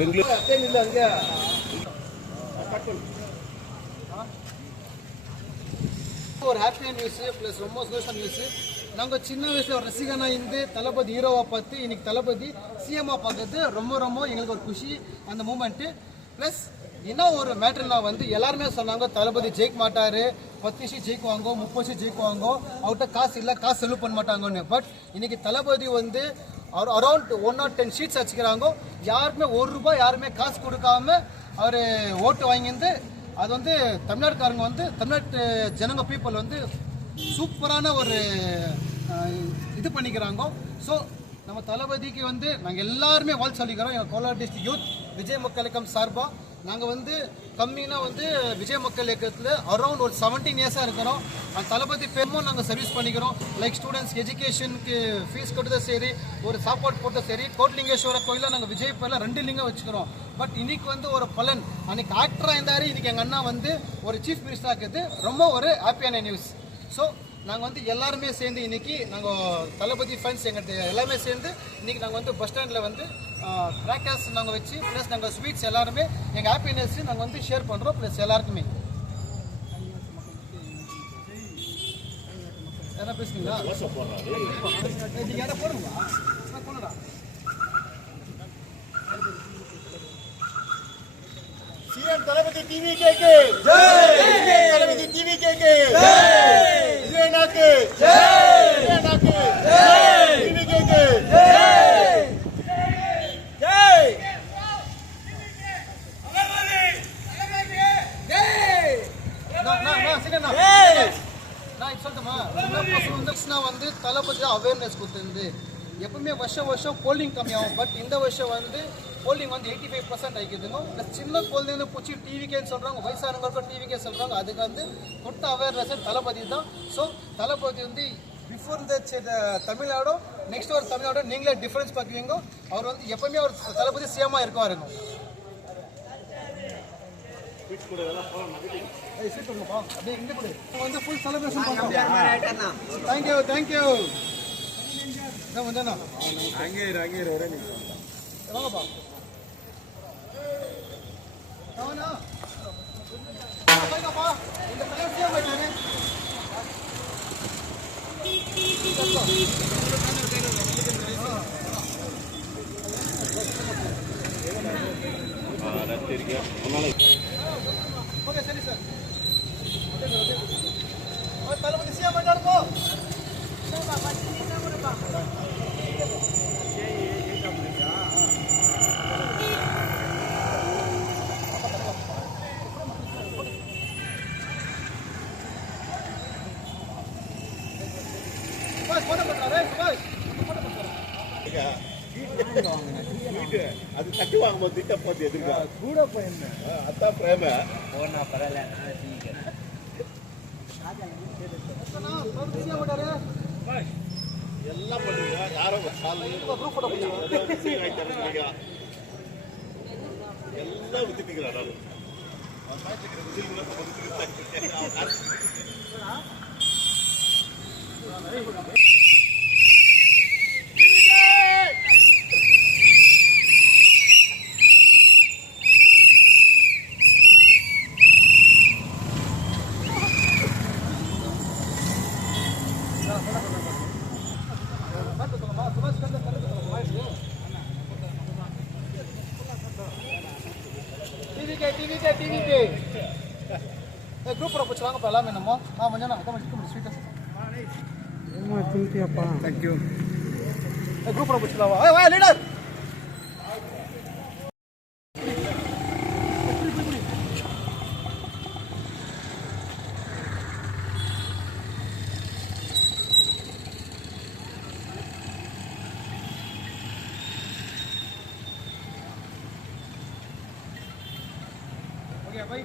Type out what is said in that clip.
ஒரு happy news plus ரொம்ப சந்தோஷம் நியூஸ். நாங்கள் சின்ன வயசில் ஒரு ரசிகனாக இருந்து தளபதி ஹீரோவை பார்த்து இன்னைக்கு தளபதி சிஎம்மாக பார்க்கறது ரொம்ப ரொம்ப எங்களுக்கு ஒரு குஷி அந்த மூமெண்ட்டு. ப்ளஸ் இன்னும் ஒரு மேட்டர்னா வந்து எல்லாருமே சொன்னாங்க தளபதி ஜெயிக்க மாட்டார், 10 சீட் ஜெயிக்குவாங்க, 30 சீட் ஜெயிக்குவாங்க, அவர்கிட்ட காசு இல்லை, காசு செலவு பண்ண மாட்டாங்கன்னு. பட் இன்னைக்கு தளபதி வந்து அரௌண்ட் 1 or 10 சீட்ஸ் வச்சுக்கிறாங்க. யாருமே ₹1 யாருமே காசு கொடுக்காம அவர் ஓட்டு வாங்கிருந்து அது வந்து தமிழ்நாட்டுக்காரங்க வந்து தமிழ்நாட்டு ஜனங்க பீப்புள் வந்து சூப்பரான ஒரு இது பண்ணிக்கிறாங்க. ஸோ நம்ம தளபதிக்கு வந்து நாங்கள் எல்லாருமே வாழ்த்து சொல்லிக்கிறோம். எங்கள் கோலார் டிஸ்ட்ரிக்ட் யூத் விஜய் மக்கள் இயக்கம் சார்பாக நாங்கள் வந்து கம்மினா வந்து விஜய் மக்கள் இயக்கத்தில் அரௌண்ட் ஒரு 17 இயர்ஸாக இருக்கிறோம். அந்த தளபதி பேரும் நாங்கள் சர்வீஸ் பண்ணிக்கிறோம். லைக் ஸ்டூடெண்ட்ஸ் எஜுகேஷனுக்கு ஃபீஸ் கட்டுறதும் சரி, ஒரு சாப்பாடு போட்டதும் சரி. கோட்லிங்கேஸ்வர கோயிலில் நாங்கள் விஜய் பேரில் 2 லிங்கம் வச்சுக்கிறோம். பட் இன்னைக்கு வந்து ஒரு பலன், அன்னைக்கு ஆக்டராக இருந்தார், இன்னைக்கு எங்கள் அண்ணா வந்து ஒரு சீஃப் மினிஸ்டராக இருக்குது. ரொம்ப ஒரு ஹாப்பியான நியூஸ். ஸோ நாங்கள் வந்து எல்லாருமே சேர்ந்து இன்னைக்கு நாங்கள் தளபதி ஃபேன்ஸ் எங்கள் எல்லாமே சேர்ந்து இன்னைக்கு நாங்கள் வந்து பஸ் ஸ்டாண்டில் வந்து கிராக்கர்ஸ் நாங்கள் வச்சு ப்ளஸ் நாங்கள் ஸ்வீட்ஸ் எல்லாருமே எங்கள் ஹாப்பினஸ் நாங்கள் வந்து ஷேர் பண்ணுறோம். ப்ளஸ் எல்லாருக்குமே என்ன பேசுறீங்களா? நீங்கள் யாரை போடுங்களா? போனடா சிஎம் தளபதி டிவி கேக்கு ஜெய், தளபதி டிவி கேக்கு ஜெய், விஜயநாக்கு ஜெய், விஜயநாக்கு ஜெய், டிவி கேக்கு ஜெய், ஜெய், தளபதி ஜெய். நான் இப்போ சொல்லட்டுமா? வந்து தளபதி அவேர்னஸ் கொடுத்துருந்து எப்பவுமே வருஷம் போலிங் கம்மியாகும். பட் இந்த வருஷம் வந்து போலிங் வந்து 85% ஆகிக்குதுங்க. ப்ளஸ் சின்ன குழந்தைங்க பிடிச்சி டிவிக்கேன்னு சொல்கிறாங்க, வயசானவங்களுக்கும் டிவிக்கே சொல்கிறாங்க. அதுக்கு வந்து கொடுத்த அவேர்னஸ் தளபதி தான். ஸோ தளபதி வந்து பிஃபோர் இந்த தமிழ்நாடோ நெக்ஸ்ட் ஒரு தமிழ்நாடோ நீங்களே டிஃப்ரென்ஸ் பார்க்குவீங்க. அவர் வந்து எப்பவுமே ஒரு தளபதி சேமாக இருக்குவாருங்க. வந்து ஃபுல் செலிப்ரேஷன் பண்ணுறோம். Thank you thank you. வாங்கப்பா இந்த கலர்ஸியாக போயிட்டாங்க. ஓகே சரி சார். தளபதி சிஎம் போயிட்டாரு போ. அது தட்டி வாங்கும்போது திட்ட போது எதுங்க கூட போயிருந்த அதான் பிரேம போனா பரவாயில்ல. எல்லாம் பண்ணுங்க. யாரும் எல்லாம் வித்துட்டீங்களா? டிவிக்கு குரூப் போச்சுவாங்க இப்போ எல்லாமே நம்ம மஞ்சள் அதான் ஸ்வீட்டஸ் திங்கியாப்பா. தேங்க்யூ. குரூப் போச்சுலாவா வா லீடர். Okay, bye.